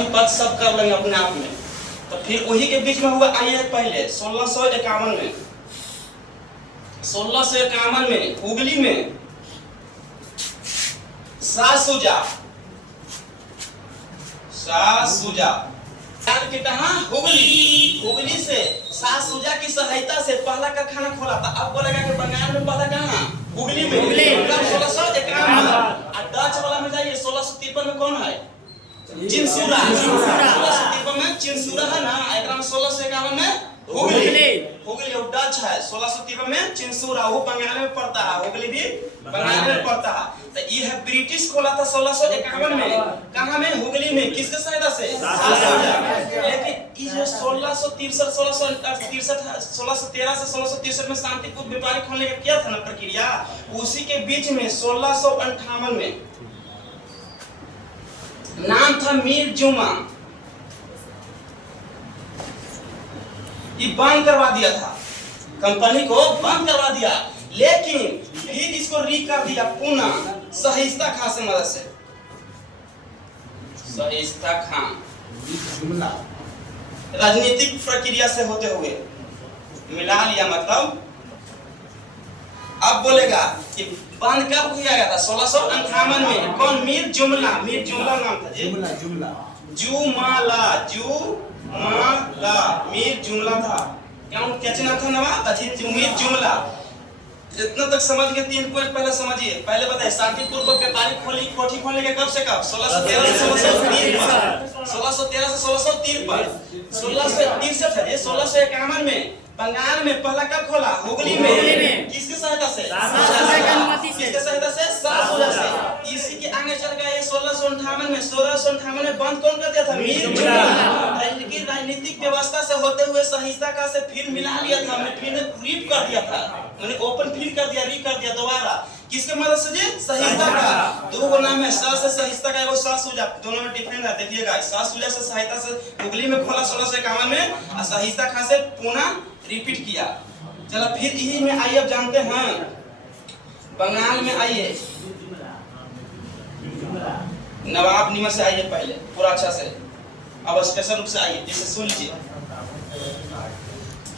विपद सब कर लेंगे अपने आप में। तो फिर वही के बीच में हुआ आइए पहले 1651 में, 1651 में हुगली में शाह शुजा के कहा हुगली से शाह शुजा की सहायता से पहला कारखाना खोला था। अब बोलेगा कि बंगाल में पहला कहाँ? हुगली में। 1651 और डच वाला में जाइए 1653 में कौन है? चिनसूरा। 1653 में चिनसूरा है ना, एकरा में 1651 में हुगली और डच है। 1653 में चिनसूरा, वो बंगाल में पड़ता है, हुगली भी बंगाल में पड़ता है। तो ये है ब्रिटिश खोला था 1651 में, कहाँ में? हुगली में। किसके सहायता से? लेकिन ये जो 1663 1613 से 1663 में शांतिपुर व्यापारी खोलने का क्या था ना प्रक्रिया, उसी के बीच में 1658 में नाम था मीर जुमा, ये बंद करवा दिया था, कंपनी को बंद करवा दिया। लेकिन फिर इसको री कर दिया पुनः शाहिस्ता खां से मदद से। शाहिस्ता खां राजनीतिक प्रक्रिया से होते हुए मिला लिया। मतलब अब बोलेगा कि बंद कब किया गया था? 1658 में। कौन? मीर जुमला नाम था जी। जुमाला मीर जुमला था। क्या नाम था नवा? मीर जुमला। इतना तक समझ के 3 पॉइंट पहले समझिए। पहले बताइए शांतिपुर व्यापारी कोठी खोलने के कब से कब? 1613 से 1603 पर। 1613 से 1603 पर। 1663 1651 में बंगाल में पहला कब खोला? हुगली में। किसके सहायता से? किसके सहायता से? शाह शुजा से। इसी के आगे चल गया ये 1658 में। 1658 में बंद कौन कर दिया था? मीर जुमला। राजनीतिक व्यवस्था से होते हुए शाहिस्ता खां से फिर मिला लिया था, हमने फिर रीप कर दिया था, मैंने ओपन फिर कर दिया, री कर दिया दोबारा। किसके मदद से जी? शाहिस्ता का। दो नाम है, शाह से शाहिस्ता का, वो शाह शुजा, दोनों में डिफरेंट है। देखिएगा शाह शुजा से सहायता से हुगली में खोला 1651 में, और शाहिस्ता खां से पुनः रिपीट किया। चलो फिर यही में आइए, अब जानते हैं बंगाल में। आइए नवाब निमत से आइए पहले पूरा अच्छा से, अब स्पेशल रूप से आइए, जैसे सुन लीजिए।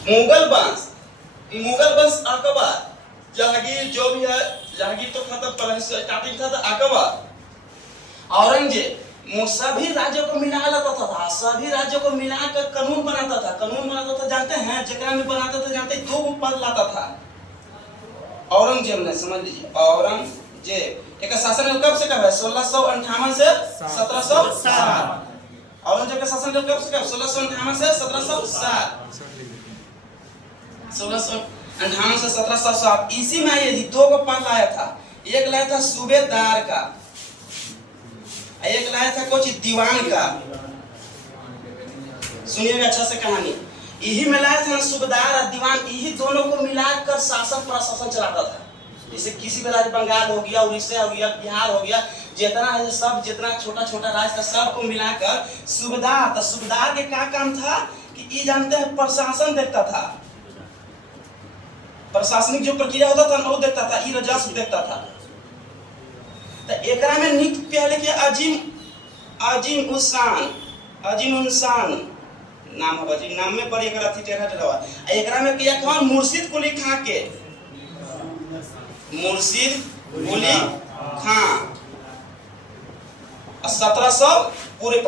मुगल वंश अकबर जहांगीर, जो भी है जहांगीर तो खत्म, पहले स्टार्टिंग था अकबर औरंगजेब, सभी राज्यों को मिला लेता था, सभी राज्यों को मिलाकर कानून बनाता था। जानते हैं जगह में बनाता था, जानते 2 पद लाता था औरंगजेब ने, समझ लीजिए औरंगजेब। एक शासन कब से कब है? 1658 से 1707। औरंगजेब का शासन कब से कब? 1658 से 1707। 1658 से 1707। इसी में ये 2 को पद लाया था। एक लाया था सूबेदार का, एक लाया था कुछ दीवान का। सुनिएगा अच्छा से कहानी। यही में लाया था सूबेदार और दीवान, यही दोनों को मिलाकर शासन प्रशासन चलाता था। जैसे किसी भी राज्य, बंगाल हो गया, उड़ीसा हो गया, बिहार हो गया, जितना है सब, जितना छोटा छोटा राज्य था सबको मिलाकर सूबेदार। तो सूबेदार के क्या काम था कि ये जानते हैं प्रशासन देखता था, प्रशासनिक जो प्रक्रिया होता था वो देखता था, ये राजस्व देखता था। तो एकरा में निक पहले के अजीम उनसान नाम है जी, नाम में बड़ी एकरा थी टेढ़ा टेढ़ा। एकरा में किया कौन? मुर्शिद कुली खां के, मुर्शिद कुली खां। 1700 पूरे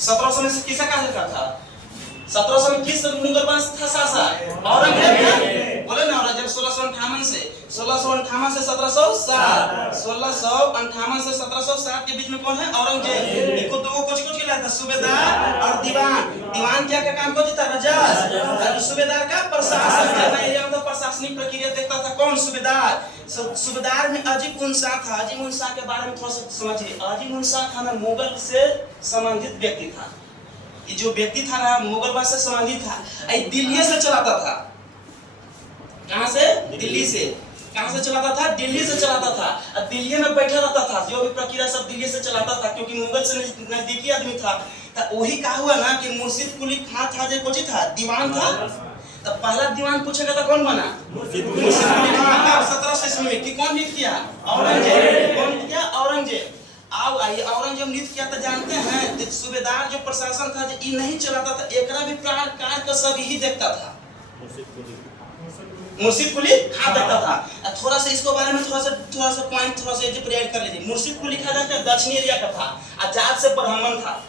1700 में किसका काज था? 1700 में किस मुगल वंश था शासक? औरंगजेब। बोले ना औरंगजेब। 1658 से 1707। 1658 से 1707 के बीच में कौन है? औरंगजेब। इनको 2 कुछ खिलाया था, सूबेदार और दीवान। दीवान क्या काम को देता? राजस्व। सूबेदार का प्रशासन, जितना एरिया में प्रशासनिक प्रक्रिया देखता था कौन? सूबेदार। सूबेदार में अजीम उनसा था। अजीम उनसा के बारे में थोड़ा सा समझिए। अजीम उनसा था ना मुगल से संबंधित व्यक्ति था। ये जो व्यक्ति था ना मुगल वंश से संबंधित था, दिल्ली से चलाता था। कहां से? दिल्ली से। कहां से चलाता था? दिल्ली से चलाता था। और दिल्ली में बैठा रहता था, जो भी प्रक्रिया सब दिल्ली से चलाता था, क्योंकि मुगल से नजदीकी आदमी था। तो वही कहा हुआ ना कि मुर्शिद कुली खां था, जो कुछ था दीवान था। तो पहला दीवान पूछेगा तो कौन बना? मुर्शिद कुली खां। 1700 ईस्वी में कि कौन नियुक्त किया? औरंगजेब। कौन नियुक्त किया? औरंगजेब। अब आइए औरंगजेब नृत्य किया था जानते हैं, तो सूबेदार जो प्रशासन था जो ये नहीं चलाता था, एकरा भी कार्य का सब यही देखता था, मुर्शिद कुली खां देखता था। थोड़ा सा इसको बारे में थोड़ा सा पॉइंट थोड़ा सा ऐड कर लीजिए। मुर्शिद कुली खां जाते दक्षिणी एरिया का था, जात से ब्राह्मण था।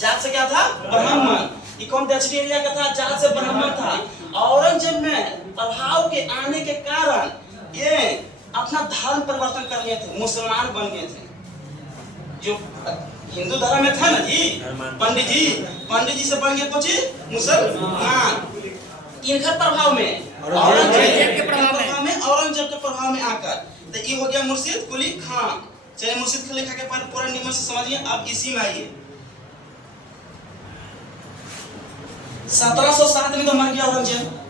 जात से क्या था? ब्राह्मण। ये कौन दक्षिणी एरिया का था? जात से ब्राह्मण था। औरंगजेब में प्रभाव के आने के कारण ये अपना धर्म परिवर्तन कर लिए थे, मुसलमान बन गए थे। जो हिंदू धर्म में था ना जी, पंडित जी से बन गए कुछ मुसलमान। इनका प्रभाव में औरंगजेब के प्रभाव में आकर तो ये हो गया मुर्शिद कुली खां। चलिए मुर्शिद कुली खां के पूरा नियम से समझिए। अब इसी में आइए 1707 में तो मर गया औरंगजेब।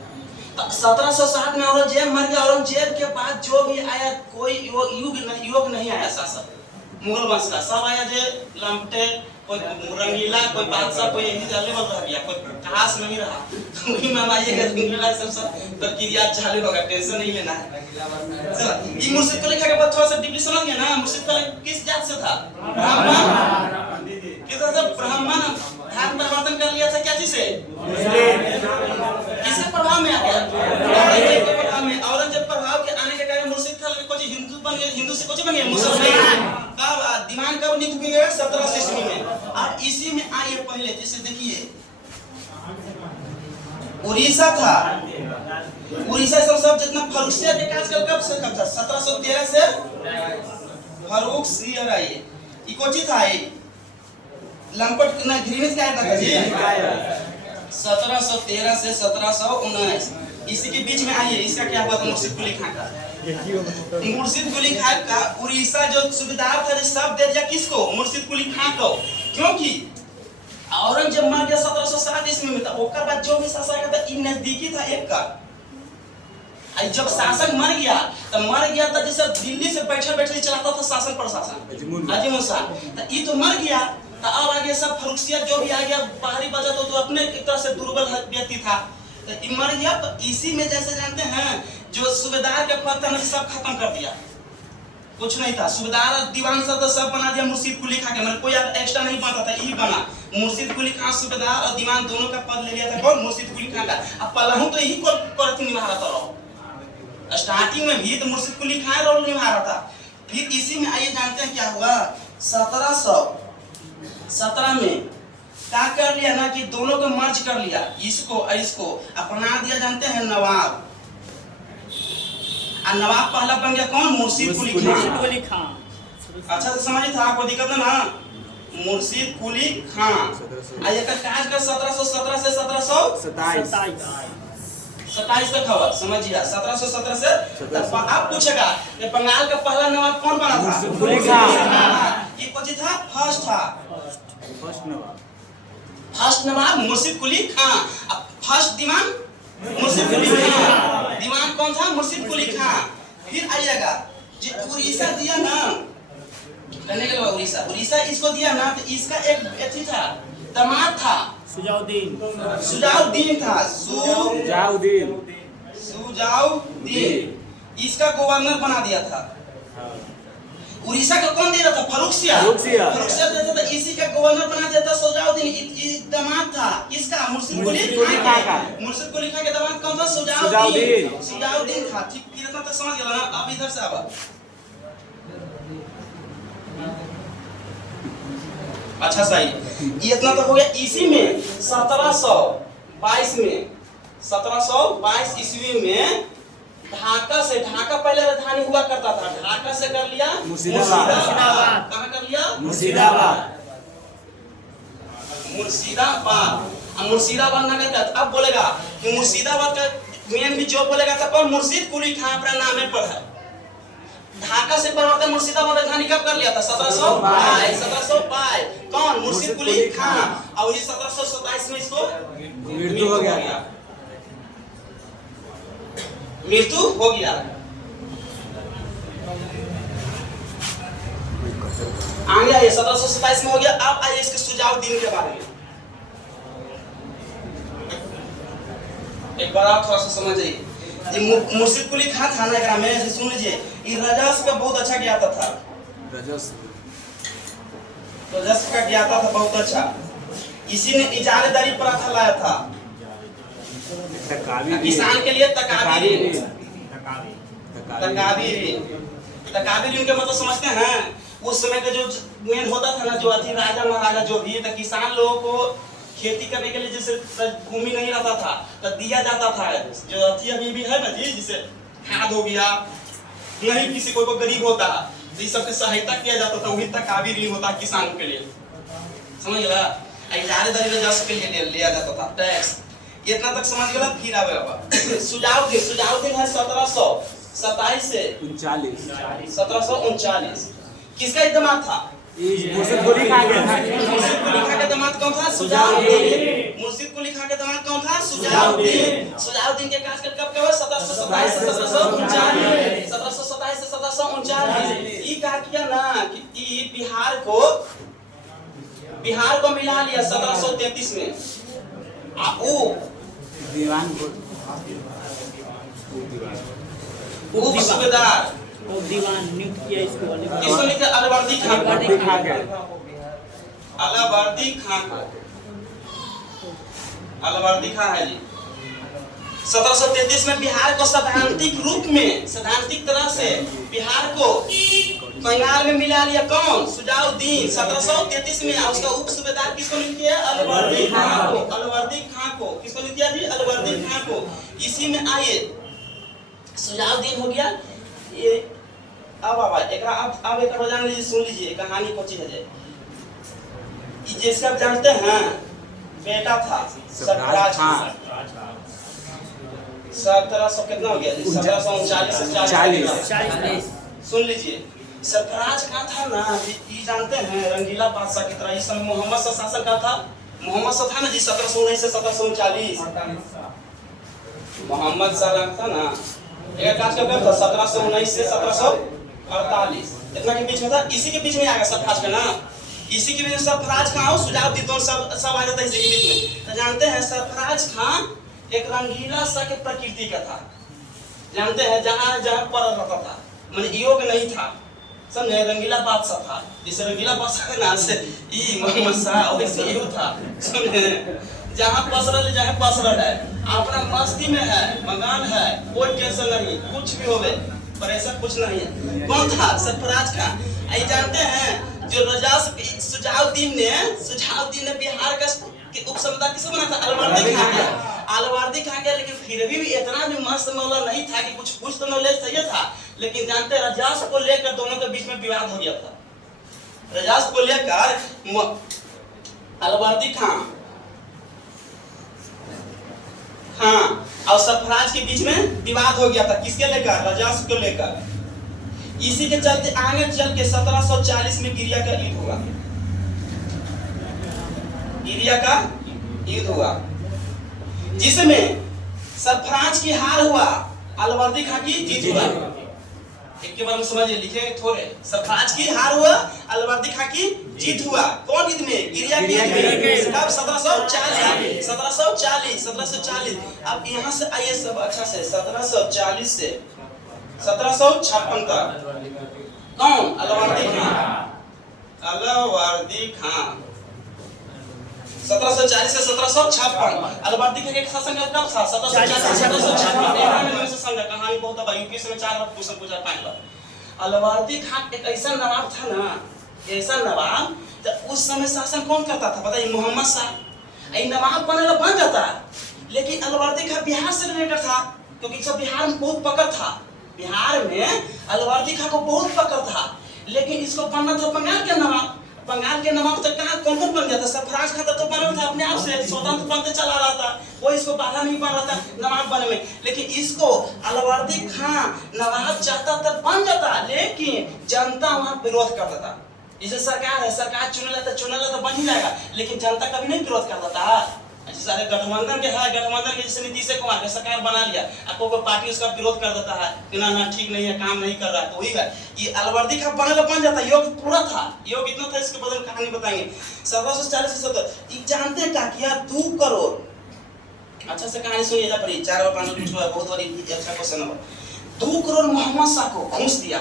1707 में औरंगजेब मर गया। औरंगजेब के बाद जो भी आया कोई युग नहीं आया शासक मुगल वंश का। सब आया जो लंपटे, कोई रंगीला, कोई बादशाह, कोई यही लेवल रह गया, कोई खास नहीं रहा। तो वही में आइएगा रंगीला सब प्रक्रिया चालू होगा, टेंशन नहीं लेना है। चलो ये मुर्शिद कुली खां के बाद थोड़ा सा डीपली समझ गए ना। मुर्शिद कुली किस जात से था? ब्राह्मण। किस जात से? ब्राह्मण। धर्म परिवर्तन कर लिया था क्या चीज से? किसके प्रभाव में आ गया? औरंगजेब के प्रभाव में। औरंगजेब प्रभाव के आने के कारण मुर्शिद कुली कुछ हिंदू बन गए, हिंदू से कुछ बन गए मुसलमान। कब दिमाग कब नीति हुई है? 1700 ईस्वी में। अब इसी में आइए पहले जैसे देखिए उड़ीसा था। उड़ीसा सब जितना फर्रुखसिया के आजकल कब से कब था? 1713 से फर्रुखसिया आइए। ये कोची था? ये लंपट ना घृणित क्या था जी? 1713 से 1719 इसी के बीच में आइए। इसका क्या हुआ था मुर्शिद कुली खां का? मुर्शिद कुली खां का उड़ीसा जो सूबेदार था सब दे दिया किसको? मुर्शिद कुली खां को। क्योंकि औरंगजेब मर गया 1707 ईस्वी में था। ओकर बाद जो भी शासक था इन नजदीकी था एक का। जब शासक मर गया तो जैसे दिल्ली से बैठे चलाता था शासन प्रशासन अजीमुल शाह, तो ये तो मर गया। तो अब आगे सब फर्रुखसिया जो भी आ गया बाहरी बजा तो अपने एक तरह से दुर्बल व्यक्ति था, तो ये मर गया। तो इसी में जैसे जानते हैं जो सूबेदार के पद था सब खत्म कर दिया, कुछ नहीं था। सूबेदार दीवान तो सब बना दिया मुर्शिद कुली खां के, मतलब कोई एक्स्ट्रा नहीं बनता था, यही बना। मुर्शिद कुली खां सूबेदार और दीवान दोनों का पद ले लिया था कौन? मुर्शिद कुली खां का। अब पहलू तो यही को निभा रहा था, स्टार्टिंग में भी तो मुर्शिद कुली खां रोल निभा रहा था। फिर इसी में आइए जानते हैं क्या हुआ? 1717 में क्या कर लिया ना कि दोनों को मर्ज कर लिया, इसको अपना दिया जानते हैं नवाब। नवाब पहला बन गया कौन? मुर्शिद कुली खां। अच्छा तो समझ था, कोई दिक्कत ना? मुर्शिद कुली खां आइए का काज का 1717 से 1727 तक हुआ, समझिए 1717 से। आप पूछेगा कि बंगाल का पहला नवाब कौन बना था? मुर्शिद कुली खां। ये कौन था? फर्स्ट नवाब मुर्शिद कुली खां। अब फर्स्ट दीवान मुर्शिद कुली खां। दीवान कौन था? मुर्शिद कुली खां। फिर आइएगा जो उड़ीसा दिया ना, कहने के बाद उड़ीसा इसको दिया ना, तो इसका एक अथी था, दामाद था सुजाउद्दीन था। सुजाउद्दीन इसका गवर्नर बना दिया था। उड़ीसा का कौन दे रहा था? फर्रुखसिया देता था, इसी का गवर्नर बना दिया था सुजाउद्दीन। दामाद था इसका मुर्शिद कुली खां का। मुर्शिद कुली खां के दामाद कौन था? सुजाउद्दीन था। ठीक, इतना तक समझ गया ना? अब इधर से अब अच्छा सही, ये इतना तो हो गया। इसी में 1722 ईस्वी में ढाका पहले राजधानी हुआ करता था, ढाका से कर लिया मुर्शिदाबाद। कहाँ कर लिया? मुर्शिदाबाद ना कहता। अब बोलेगा कि मुर्शिदाबाद का मेन भी जो बोलेगा था कौन? मुर्शिद कुली खां अपना नाम पर है। ढाका से परिवर्तन मुर्शिदाबाद राजधानी कब कर लिया था? 1722 कौन? मुर्शिद कुली खां। और वही 1727 में इसको मृत्यु हो गया। आगे आइए 1727 में हो गया। अब आइए इसके सुजाउद्दीन के बारे में एक बार आप थोड़ा सा समझिए। मुर्शिद कुली खां था ना, मेरे से सुन लीजिए। ये रजस का बहुत अच्छा ज्ञाता था। तो जस का ज्ञाता था बहुत अच्छा, इसी ने इजारेदारी प्रथा लाया था किसान के लिए। तकावी ऋण के मतलब समझते हैं? उस समय का जो मेन होता था ना, जो अति राजा महाराजा जो भी, तो किसान लोगों को खेती करने के लिए जैसे भूमि नहीं रहता था तो दिया जाता था, जो अति अभी भी है ना जी, जैसे खाद हो गया, नहीं किसी को गरीब होता तो इस सबकी सहायता किया जाता था, वही तकावी ऋण होता है किसानों के लिए, समझ गया? इजारेदारी रजस्व के लिए लिया जाता था टैक्स। इतना तक समझ गया? फिर आवे बाबा सुझाव दिन है 1727 से 1739। किसका इत्तेमाद था? मुर्शिद कुली खां के दामाद कौन था? सुजाउद्दीन। मुर्शिद कुली खां के दामाद कौन था? सुजाउद्दीन। सुजाउद्दीन के कार्यकाल कब का हुआ? 1727 से 1739। 1727 से 1739। ये क्या किया ना कि बिहार को मिला लिया 1733 में। उप सूबेदार दीवान नियुक्त किया इसको। किसको लिखा? अलवर्दी खां को। अलवर्दी खां को। अलवर्दी खां है जी। 1733 में बिहार को सैद्धांतिक तरह से बिहार को बंगाल में मिला लिया। कौन? सुजाउद्दीन। 1733 में उसका उप सूबेदार किसको नियुक्त किया? अलवर्दी खां को। अलवर्दी खां को किसको नियुक्त किया जी? अलवर्दी खां को। इसी में आइए सुजाउद्दीन हो गया ये। अब बाबा अब एक बार जान लीजिए, सुन लीजिए कहानी को चीज है जिसका आप जानते हैं बेटा था सरफराज खान। 1700 कितना हो गया? 1739 से 40। सुन लीजिए सरफराज खान था ना, ये जानते हैं रंगीला बादशाह की तरह इस समय मोहम्मद शाह शासन का था। मोहम्मद शाह था ना जी 1719 से 1739। मोहम्मद शाह था ना, एक काज का था 1719 से 1748 इतना के बीच में था। इसी के बीच में आ गया सरफराज का ना, इसी के बीच में सरफराज खान और सुजाउद्दीन दोनों सब आ जाता है इसी के बीच में। तो जानते हैं सरफराज खान एक रंगीला सा के प्रकृति का था, जानते हैं जहाँ जहाँ पर रहता था, माने योग नहीं था, समझे? रंगीला बादशाह था, जैसे रंगीला बादशाह है ना से ई मोहम्मद शाह वैसे योग था, समझे? जहाँ पसरल है, अपना मस्ती में है, मगन है, कोई टेंशन नहीं, कुछ भी होवे परेशान कुछ नहीं है। कौन था? सरफराज खान। ये जानते हैं जो सुजाउद्दीन ने बिहार का उप सूबेदार किसको बना था? अलवर्दी खां का। अलवर्दी खां का, लेकिन फिर भी इतना भी मस्त मौला नहीं था कि कुछ तो नॉलेज सही था, लेकिन जानते हैं रजस्व को लेकर दोनों के बीच में विवाद हो गया था। रजस्व को लेकर अलवर्दी खां हाँ और सरफराज के बीच में विवाद हो गया था। किसके लेकर? रजस्व को लेकर। इसी के चलते आगे चल के 1740 में गिरिया का युद्ध हुआ। गिरिया का युद्ध हुआ जिसमें सरफराज की हार हुआ, अलवर्दी खां की जीत हुआ। एक के बारे में समझिए, लिखे थोड़े। सरफराज की हार हुआ, अलवर्दी खां की जीत हुआ। कौन युद्ध में? गिरिया के युद्ध में। कब? 1740। अब यहाँ से आइए सब अच्छा से 1740 से 1756 तक। कौन? अलवर्दी खां। अलवर्दी खां 1740 से 1756। अलवर्दी खां के शासन का कब था? 1740 से 1756। कहानी बहुत है, यूपीएससी में 4 बार क्वेश्चन पूछा, 5 बार। अलवर्दी खां एक ऐसा नवाब था ना, ऐसा नवाब, तो उस समय शासन कौन करता था बताइए? मोहम्मद शाह। ये नवाब बन जाता, लेकिन अलवर्दी खां बिहार से रिलेटेड था, क्योंकि सब बिहार में बहुत पकड़ था। बिहार में अलवर्दी खां को बहुत पकड़ था, लेकिन इसको बनना था बंगाल के नवाब। बंगाल के नवाब तक कहाँ कौन बन गया था? सरफराज खां तो बना था अपने आप से, स्वतंत्र बनते चला रहा था, कोई इसको बाधा नहीं बन रहा था नवाब बनने में। लेकिन इसको अलवर्दी खां नवाब चाहता था बन जाता, लेकिन जनता वहाँ विरोध करता था। जैसे सरकार है, सरकार चुन लेता बन ही जाएगा, लेकिन जनता कभी नहीं विरोध करता था। सारे गठबंधन के है, गठबंधन के जैसे नीतीश कुमार के सरकार बना लिया, आपको कोई पार्टी उसका विरोध कर देता है कि ना ठीक नहीं है, काम नहीं कर रहा है, तो वही है। ये अलवर्दी खां बन जाता, योग पूरा था, योग इतना था, इसके बदल कहानी बताएंगे। 1740 से 17 जानते हैं क्या किया? 2 करोड़, अच्छा से कहानी सुनिए, 4 और 5 पूछो, बहुत बड़ी अच्छा क्वेश्चन है। 2 करोड़ मोहम्मद शाह को घूस दिया।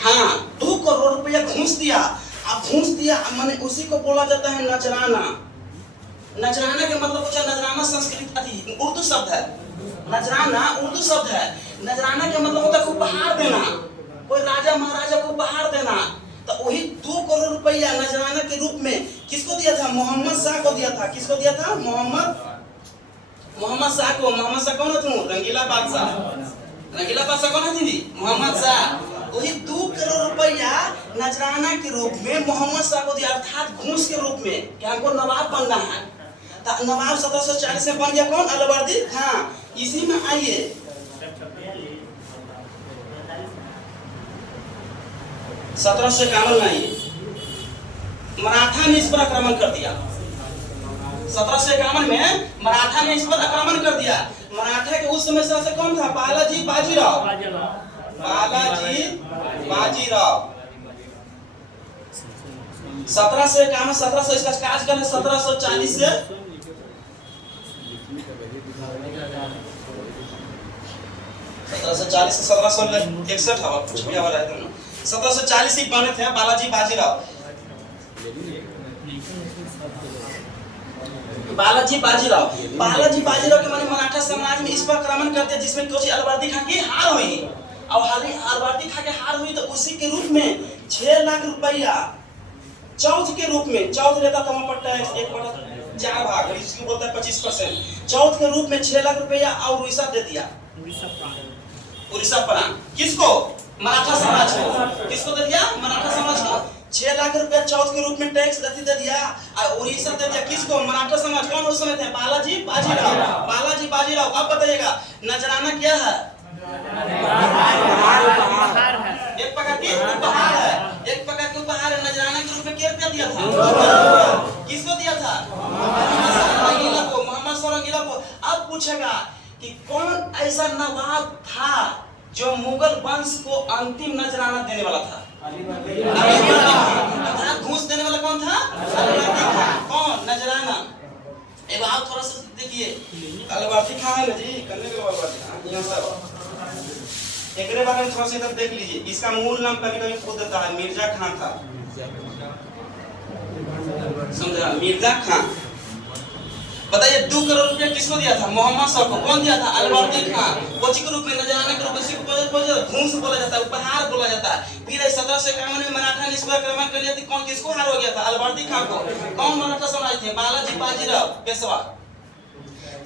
हाँ 2 करोड़ रुपया घूस दिया। अब घूस दिया माने उसी को बोला जाता है नजराना। नजराना के मतलब कुछ नजराना संस्कृत अति उर्दू शब्द है। नजराना उर्दू शब्द है। नजराना के मतलब होता है उपहार देना, कोई राजा महाराजा को उपहार देना। तो वही 2 करोड़ रुपया नजराना के रूप में किसको दिया था? मोहम्मद शाह को दिया था। किसको दिया था? मोहम्मद शाह को। मोहम्मद शाह कौन थे? रंगीला बादशाह। रंगीला बादशाह कौन थी? मोहम्मद शाह। वही 2 करोड़ रुपया नजराना के रूप में मोहम्मद शाह को दिया, अर्थात घूस के रूप में कि हमको नवाब बनना है। तो नवाब 1740 में बन गया कौन? अलवर्दी खां। इसी में आइए 1751 में आइए मराठा ने इस पर आक्रमण कर दिया। 1751 में मराठा ने इस पर आक्रमण कर दिया। मराठा के उस समय शासक कौन था? बालाजी बाजीराव। बालाजी बाजीराव 1751 1700 इसका कार्यकाल 1740 से 1740 से 1761 हवा कुछ भी हवा रहता है। 1740 ही बने थे बालाजी बाजीराव। बालाजी बाजीराव के माने मराठा साम्राज्य में इस पर आक्रमण करते जिसमें कुछ अलवर्दी खां की हार हुई। और अलवर्दी खां की हार हुई तो उसी के रूप में 6 लाख रुपया चौथ के रूप में, चौथ लेता था वहां पर टैक्स 1/4 भाग, इसको बोलता है 25%। चौथ के रूप में 6 लाख रुपया और उड़ीसा दे दिया। उड़ीसा प्रांत किसको? मराठा समाज को। किसको दे दिया? मराठा समाज को। 6 लाख रुपया चौथ के रूप में टैक्स दे दिया और उड़ीसा दे दिया किसको? मराठा समाज। कौन उस समय थे? बालाजी बाजीराव। बालाजी बाजीराव। अब बताइएगा नजराना क्या है? एक प्रकार की उपहार है। एक प्रकार के उपहार है। नजराना के रूप में क्या रुपया दिया था? किसको दिया था? मोहम्मद शाह रंगीला को। अब पूछेगा कि कौन ऐसा नवाब था जो मुगल वंश को अंतिम नजराना देने वाला था? घूस देने वाला कौन था? कौन? नजराना। एक आप थोड़ा सा देखिए अलवर्दी खां है ना जी, करने के अलवर्दी खां यहाँ सब एकरे बारे में थोड़ा सा इधर देख लीजिए। इसका मूल नाम कभी कभी खुद देता है मिर्जा खां था। समझा? मिर्जा खां। बताइए 2 करोड़ रुपया किसको दिया था? मोहम्मद शाह को। कौन दिया था? अलवर्दी खां। कोची के रूप में नजराना के रूप में सिर्फ घूस बोला जाता है, उपहार बोला जाता है। फिर 1751 में मराठा ने इस पर आक्रमण कर लिया। कौन किसको हार हो गया था? अलवर्दी खां को। कौन मराठा समाज थे? बालाजी बाजीराव पेशवा।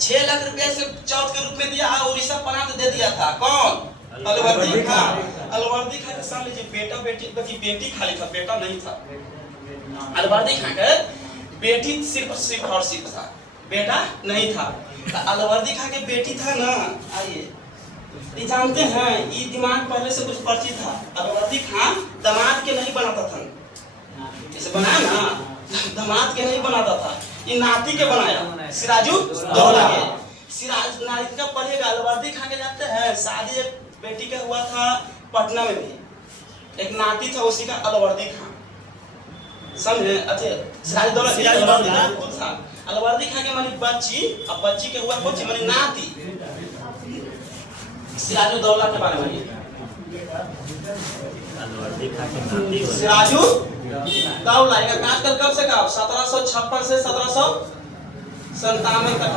6 लाख रुपया से चौथ के रूप में दिया और उड़ीसा प्रांत दे दिया था। कौन? अलवर्दी खां। अलवर्दी खां के साथ लीजिए बेटा बेटी खाली था, बेटा नहीं था। अलवर्दी खां के बेटी सिर्फ और सिर्फ था, बेटा नहीं था। तो अलवर्दी खां के बेटी था ना। आइए ये जानते हैं ये दिमाग पहले से कुछ परिचित था। अलवर्दी खां दामाद के नहीं बनाता था, जैसे बनाया ना दामाद के नहीं बनाता था, ये नाती के बनाया सिराजुद्दौला के। सिराज नाती का पढ़ेगा। अलवर्दी खां के जानते हैं शादी एक बेटी का हुआ था पटना में भी, एक नाती था उसी का अलवर्दी खां। समझे? अच्छा सिराजुद्दौला खुद था। अलवर्दी खां के माने बच्ची, अब बच्ची के हुआ बच्ची माने नाती। सिराजुद्दौला के बारे में सिराजुद्दौला का कार्यकाल कब से कब? 1756 से 1757 तक।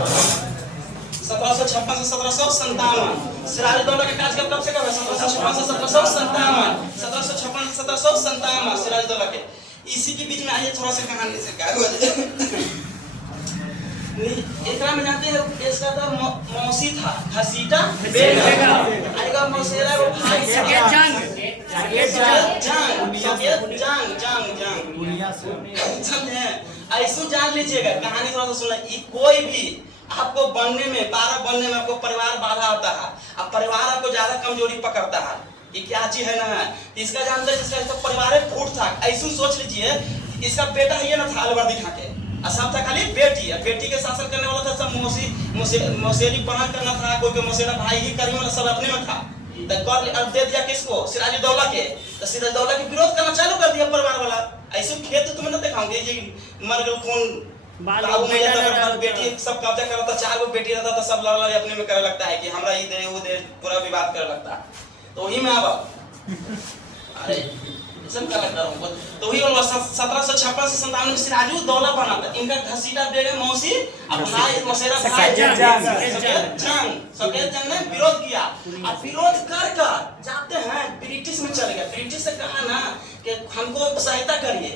1756 से 1757। सिराजुद्दौला का कार्यकाल कब से कब है? 1756 से 1757। 1756 से 1757 सिराजुद्दौला के। इसी के बीच में आइए थोड़ा सा कहानी से क्या हुआ। एकरा में जानते हैं इसका तो मौसी था, घसीटा बेगम। आएगा मौसेरा को भाई समझे? ऐसे जान लीजिएगा कहानी थोड़ा सा सुना। कोई भी आपको बनने में 12 बनने में आपको परिवार बाधा आता है। अब परिवार आपको ज्यादा कमजोरी पकड़ता है। ये क्या चीज है ना? इसका जानते हैं जिसका इसका परिवार फूट था। ऐसे सोच लीजिए इसका बेटा ही ना था अलवर्दी खां के, सब था खाली बेटी। बेटी के शासन करने वाला था, सब मौसेरी पहन करना था, कोई मौसेरा भाई ही करने वाला सब अपने में था। तो कर दे दिया किसको? सिराजुद्दौला के। तो सिराजुद्दौला के विरोध करना चालू कर दिया परिवार वाला। ऐसे खेत तुम न दिखाओगे ये मर गए कौन बाबू में जाता बेटी सब कब्जा करता, 4 गो बेटी रहता था, सब लड़ अपने में करे लगता है कि हमरा ये दे वो दे, पूरा विवाद करे लगता है। तो वही में अब अरे इसमें क्या लगता है तो वही वाला 1756 से 97 में सिराजू दौला बना था। इनका घसीटा बेगम मौसी अब भाई मसेरा भाई सफेद जंग ने विरोध किया। अब विरोध कर जाते हैं ब्रिटिश में चले गए। ब्रिटिश से कहा ना कि हमको सहायता करिए,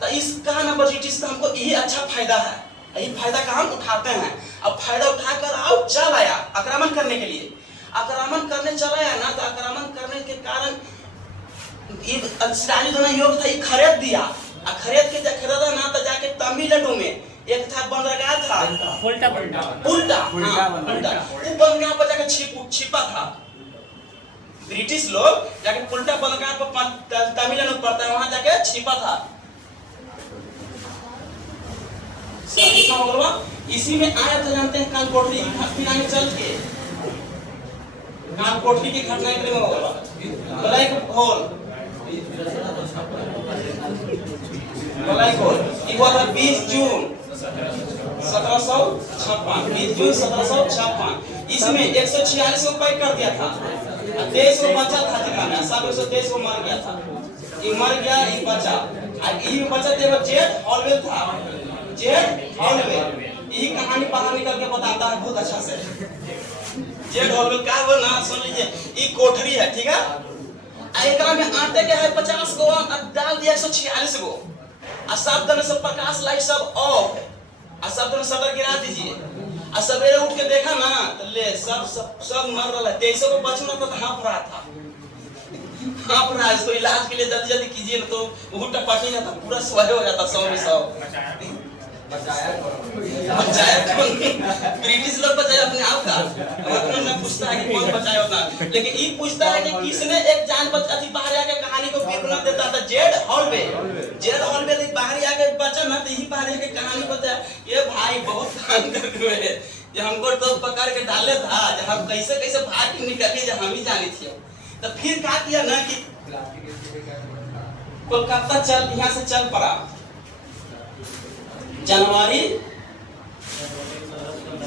तो इस कहा ना ब्रिटिश का हमको यही अच्छा फायदा है, यही फायदा का हम उठाते हैं। अब फायदा उठाकर आओ चल आया आक्रमण करने के लिए। आक्रमण करने चला आया ना, तो आक्रमण करने के कारण सिराजू दोनों योग था खरीद दिया। खरीद के जब खरीदा ना तो जाके तमिलनाडु में एक था बंदरगाह था उल्टा वो बंदरगाह पर जाके छिपा था। ब्रिटिश लोग जाके उल्टा बंदरगाह पर तमिलनाडु पड़ता है वहां जाके छिपा था। इसी में आया था जानते हैं कान कोठरी की आगे चल के कान कोठरी की घटना में होगा ब्लैक होल हुआ था 20 जून 1756। इसमें 146 को पैक कर दिया था। 23 को बचा था जगह में, सब 123 को मर गया था। ये मर गया, ये बचा। ये बचा थे जेड हॉलवेल था। जेड हॉलवेल यही कहानी बाहर निकल के बताता है बहुत अच्छा से। जेड हॉलवेल का वो ना सुन लीजिए, ये कोठरी है ठीक है। एकरा में आटे के है 50 गो डाल दिया 146 गो। और सब तरह से प्रकाश लाइट सब ऑफ है। और सब तरह शटर गिरा दीजिए। और सवेरे उठ के देखा ना तो ले सब मर रहा है। 23 को बचू ना तो हाँफ रहा था। हाँफ रहा है, इसको इलाज के लिए जल्दी जल्दी कीजिए ना तो वो टपक ही जाता, पूरा स्वास्थ्य हो जाता 100 में 100। बचाया ब्रिटिश लोग बचाया अपने आप का। मतलब न पूछता है कि कौन बचाया होता, लेकिन ये पूछता है कि किसने एक जान बचाती बाहर आके कहानी को विवरण देता था। जेड हॉलवे बाहर आके बचा ना तो यही बाहर आके कहानी बता। ये भाई बहुत काम करके हुए जो हमको तो पकड़ के डाले था, जो हम कैसे कैसे भाग के निकले जो हम ही जानी थी। तो फिर क्या किया ना कि कोलकाता चल यहाँ से चल पड़ा जनवरी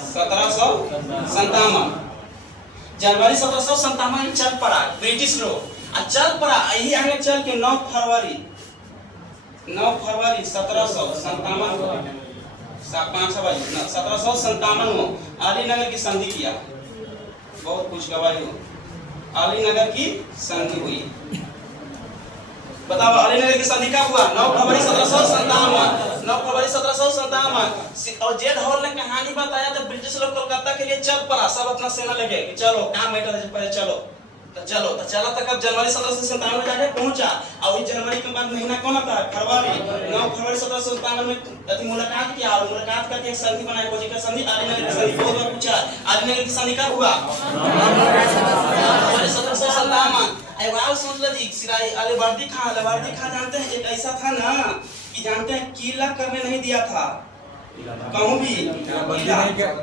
1757। जनवरी 1757 में चल पड़ा ब्रिटिश लोग। चल पड़ा यही आगे चल के 9 फरवरी 1757 में अलीनगर की संधि किया। बहुत कुछ गवाही हो। अलीनगर की संधि हुई। बताओ अलीनगर की संधि कब हुआ? 9 फरवरी 1757। 9 फरवरी 1757। और जेड हॉल ने कहानी बताया तो ब्रिटिश लोग कोलकाता के लिए चल पड़ा। सब अपना सेना लेके कि चलो कहाँ मैटर है पहले चलो तो चला तक अब जनवरी 1757 में जाके पहुंचा। और इस जनवरी के बाद महीना कौन आता है? फरवरी। 9 फरवरी 1757 में अति मुलाकात किया और मुलाकात करके एक संधि बनाई। कोजी का संधि, अलीनगर की संधि। बहुत बार पूछा अलीनगर की संधि कब हुआ? 1757। वाव समझ लीजिए सिराई अलीवर्दी खां जानते हैं एक ऐसा था ना कि जानते हैं किला करने नहीं दिया था कहूं भी।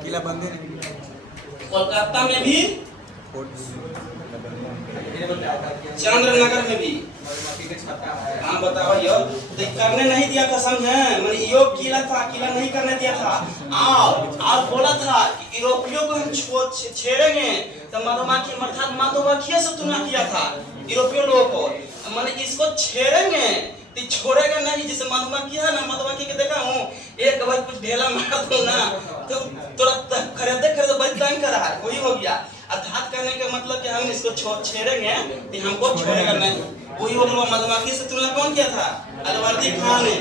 किला बंद नहीं। कोलकाता में भी, चंद्रनगर में भी। हाँ बताओ यो करने नहीं दिया था, समझे? मैंने यो किला था, किला नहीं करने दिया था। और बोला था कि यूरोपियों को हम छेड़ेंगे तो मधुमक्खी से तुलना किया था यूरोपियों लोगों को। मैंने इसको छेड़ेंगे तो छोड़ेगा नहीं। जैसे मधुमक्खी है ना, मधुमक्खी के देखा हूँ एक बार कुछ ढेला मार दो ना तो तुरंत खरीदे बड़ी तंग करा है। वही हो गया। अर्थात कहने का मतलब कि हम इसको छेड़ेंगे तो हमको छोड़ेगा नहीं। वही हो गया। मधुमक्खी से तुलना कौन किया था? अलीवर्दी खान ने।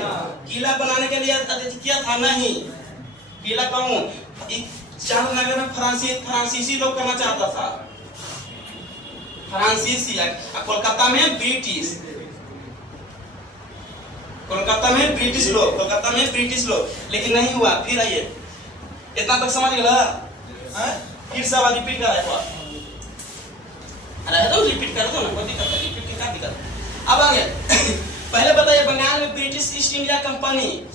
किला बनाने के लिए किया था नहीं। किला कहूँ चंद्रनगर में फ्रांसीसी लोग करना चाहता था। फ्रांसीसी। कोलकाता में ब्रिटिश। कोलकाता में ब्रिटिश लोग लेकिन नहीं हुआ। फिर आइए इतना तक समझ गया। फिर सब रिपीट करा एक बार। अरे तो रिपीट कर दो ना, कोई दिक्कत नहीं। रिपीट की क्या दिक्कत? अब आगे पहले बताइए बंगाल में ब्रिटिश ईस्ट इंडिया कंपनी।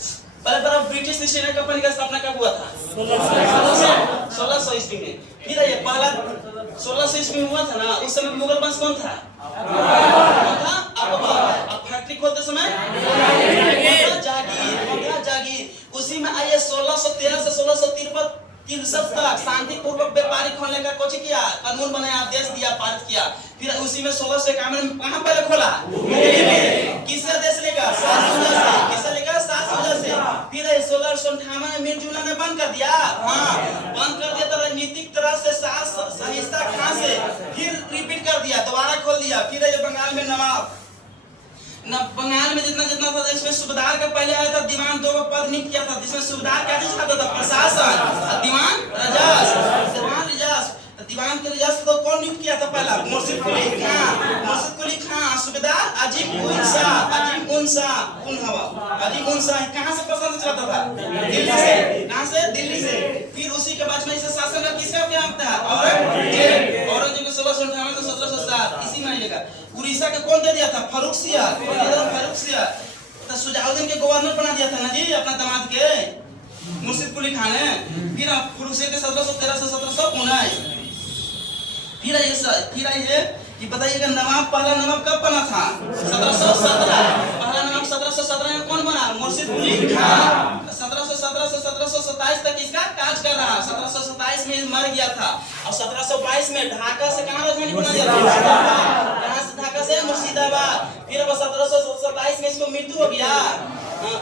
पहले बार ब्रिटिश ईस्ट इंडिया कंपनी का स्थापना कब हुआ था? 1600 ईस्वी में। फिर आइए पहला 1600 ईस्वी में हुआ था ना, उस समय मुगल वंश कौन था? अब फैक्ट्री खोलते समय जागीर। उसी में आइए 1613 से 1653 तिरसठ तक शांतिपूर्वक व्यापारिक खोलने का कुछ किया, कानून बनाया, आदेश दिया, पारित किया। फिर उसी में 1651 में कहां पहले खोला? किस आदेश लेगा? किससे लेगा? शासवजह से। फिर 1658 में मीर जुमला ने बंद कर दिया। हाँ, बंद कर दिया तो राजनीतिक तरह से सहिष्णुता कहां से फिर रिपीट कर दिया, दोबारा खोल दिया। फिर ये बंगाल में नवाब बंगाल में जितना जितना था, इसमें सूबेदार का पहले आया था, दीवान 2 का पद नियुक्त किया था, जिसमें सूबेदार क्या चीज खाता था? प्रशासन, दीवान रजस, दीवान रजस। दीवान के रजस तो कौन नियुक्त किया था पहला? मुर्शिद कुली खां। सूबेदार अजीम उन शाह अजीम उन शाह कहां से पसंद चलाता था? दिल्ली से। कहां से? दिल्ली से। फिर उसी के बाद में इसे शासन का किसका क्या था? औरंगजेब 1658 से 1707 इसी महीने का। उड़ीसा के कौन दे दिया था? फारूक सियार। तो सुजाउद्दीन के गवर्नर बना दिया था ना जी अपना दामाद के, मुर्शिद कुली खान ने। फिर फारूक सियार के 1713 से 1719। फिर ये कि बताइएगा नवाब, पहला नवाब कब बना था? 1717। पहला नवाब 1717 में कौन बना? मुर्शिद कुली खान। 1717 से 1727 तक इसका काज कर रहा। 1727 में मर गया था और 1722 में ढाका से कहां राजधानी बना दिया था? कहां से? ढाका से मुर्शिदाबाद। फिर अब 1727 में इसको मृत्यु हो गया।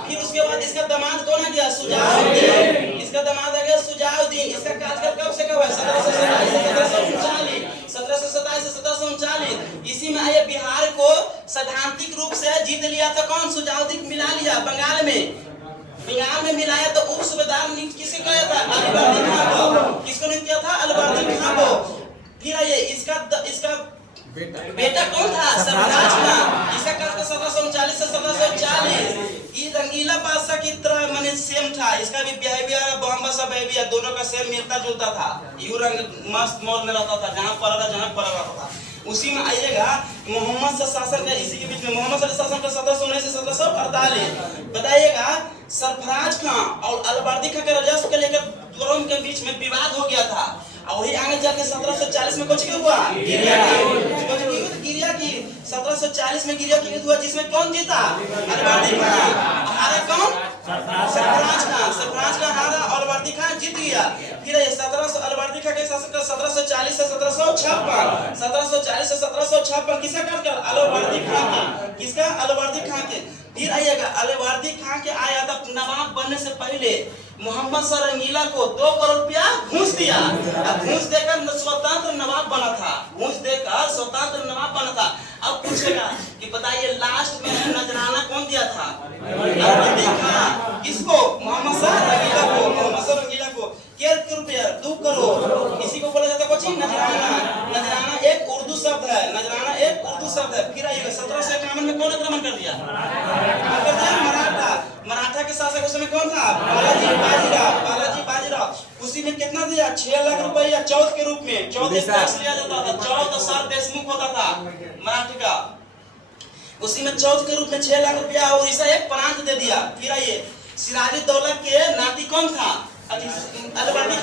फिर उसके बाद इसका दामाद कौन आ गया? सुजाउद्दीन। इसका दामाद आ गया सुजाउद्दीन। इसका कार्यकाल कब से कब है? 1727 से 1739। 1727 से 1739। इसी में आए बिहार को सैद्धांतिक रूप से जीत लिया था कौन? सुजाउद्दीन मिला लिया बंगाल में मिलाया तो उप सूबेदार नियुक्त किसे किया था? अलीवर्दी खां को। किसको नियुक्त किया था? अलीवर्दी खां को। फिर आइए इसका बेटा कौन था? सरफराज खां। इसका कार्यकाल 1739 से 1740। ये रंगीला बादशाह की तरह माने सेम था। इसका भी बिहेवियर मोहम्मद सा बिहेवियर दोनों का सेम मिलता जुलता था। यू रंग मस्त मौज में रहता था, जहां पर रहता था। उसी में आइएगा मोहम्मद सा शासन का, इसी के बीच में मोहम्मद सा शासन का 1719 से 1748। बताइएगा सरफराज खां और अलवर्दी खां के राजस्व को लेकर दोनों के बीच में विवाद हो गया था और वही आगे जाके 1740 में कुछ हुआ? गिरिया की 1740 में गिरिया की हुआ, जिसमें कौन जीता? अलवर्दी खां। हारा कौन? सरफराज खां हारा, अलवर्दी खां जीत गया। फिर 1700 अलवर्दी खां के शासन का 1740 से 1756। 1740 से 1756 किसका कार्यकाल? अलवर्दी खां का। किसका? अलवर्दी खां के। फिर आइएगा अलवर्दी खां के आया था नवाब बनने से पहले मोहम्मद शाह रंगीला को 2 करोड़ रुपया घूस दिया। घूस देकर स्वतंत्र नवाब बना था। अब पूछेगा कि बताइए लास्ट में नजराना कौन दिया था? अलवर्दी खां। किसको? मोहम्मद शाह रंगीला को। कितने रुपया? 2 करोड़। इसी को बोला जाता है नजराना एक उर्दू शब्द है। फिर आइएगा 1751 में कौन आक्रमण कर दिया? मराठा के शासक उस समय कौन था? बालाजी बाजीराव। उसी में कितना दिया? 6 लाख रुपया चौथ के रूप में। चौथ टैक्स लिया जाता था। चौथ सर देशमुख होता था मराठी का। उसी में चौथ के रूप में 6 लाख रुपया और इसे एक प्रांत दे दिया। फिर आइए सिराजुद्दौला के नाती कौन था? अलवर्दी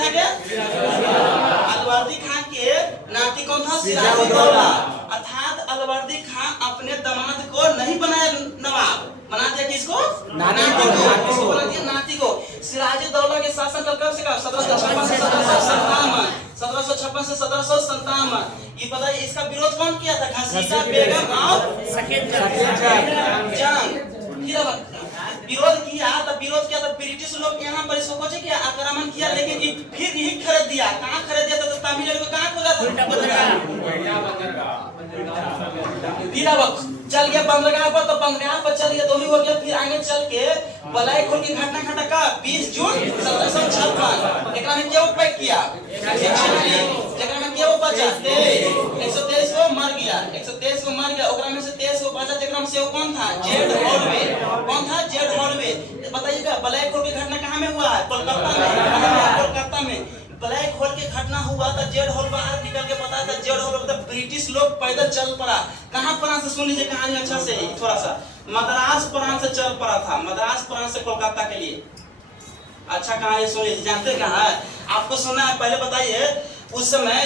खां के नाती कौन था? सिराजुद्दौला। अर्थात अलवर्दी खां अपने दामाद को नहीं बनाया नवाब, बना दिया किसको? नाती को। सिराजुद्दौला के शासन काल कब से कब? 1756 से 1757। 1756 से 1757। ये बताइए इसका विरोध कौन किया था? घसीटा बेगम और सकेत जंग। विरोध किया तो ब्रिटिश लोग यहाँ पर इसको खोजे किया, आक्रमण किया, लेकिन फिर यही खरीद दिया। कहाँ खरीद दिया था? तमिलनाडु को कहाँ खोजा था? फिर अब चल गया बंदरगाह पर, तो बंदरगाह पर चल गया तो ही हो गया। फिर आगे चल के बलाई खोल की घटना घटा का 20 जून 1756 एकरा में क्या उपाय किया? जगह में क्या बचा? 123 को मर गया। 123 को मर गया। ओकरा में से 23 को बचा, जगह में से वो कौन था? Z hallway. कौन था? Z hallway. बताइएगा बलाई खोल की घटना कहाँ में हुआ है? कोलकाता में। ब्लैक होल की घटना हुआ था। जेड होल बाहर निकल के पता था जेड होल मतलब ब्रिटिश लोग पैदल चल पड़ा। कहाँ प्रांत से? सुन लीजिए कहानी अच्छा से थोड़ा सा। मद्रास प्रांत से चल पड़ा था। मद्रास प्रांत से कोलकाता के लिए। अच्छा कहानी सुन लीजिए। जानते कहाँ है? आपको सुनना है? पहले बताइए उस समय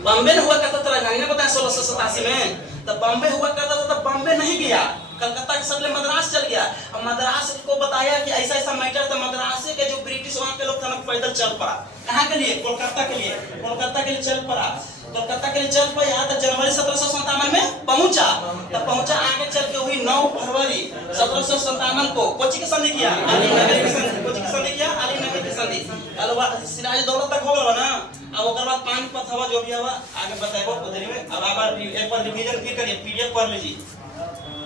बॉम्बे हुआ करता था। राजधानी ने बताया 1687 में। तब बॉम्बे हुआ करता था, तब बॉम्बे नहीं गया। कलकत्ता के सबले मद्रास चल गया। अब मद्रास को बताया कि ऐसा ऐसा मैटर था, मद्रास के जो ब्रिटिश वहां के लोग थे ना पैदल चल पड़ा। कहाँ के लिए? कोलकाता के लिए। कोलकाता के लिए चल पड़ा। कोलकाता के लिए चल पड़ा तो जनवरी 1757 में पहुंचा। तब पहुंचा आगे चल के हुई 9 फरवरी 1757 को कोची की संधि किया, अलीनगर की संधि। कोची की संधि किया, अलीनगर की संधि। अलवा सिराज दौलत तक हो गया ना। अब ओकर बाद पानीपत हवा जो भी हवा आगे बताएबो उधर में। अब एक बार रिवीजन फिर करिए, पीडीएफ पढ़ लीजिए,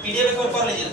पीडीएफ एक बार पढ़ लीजिए।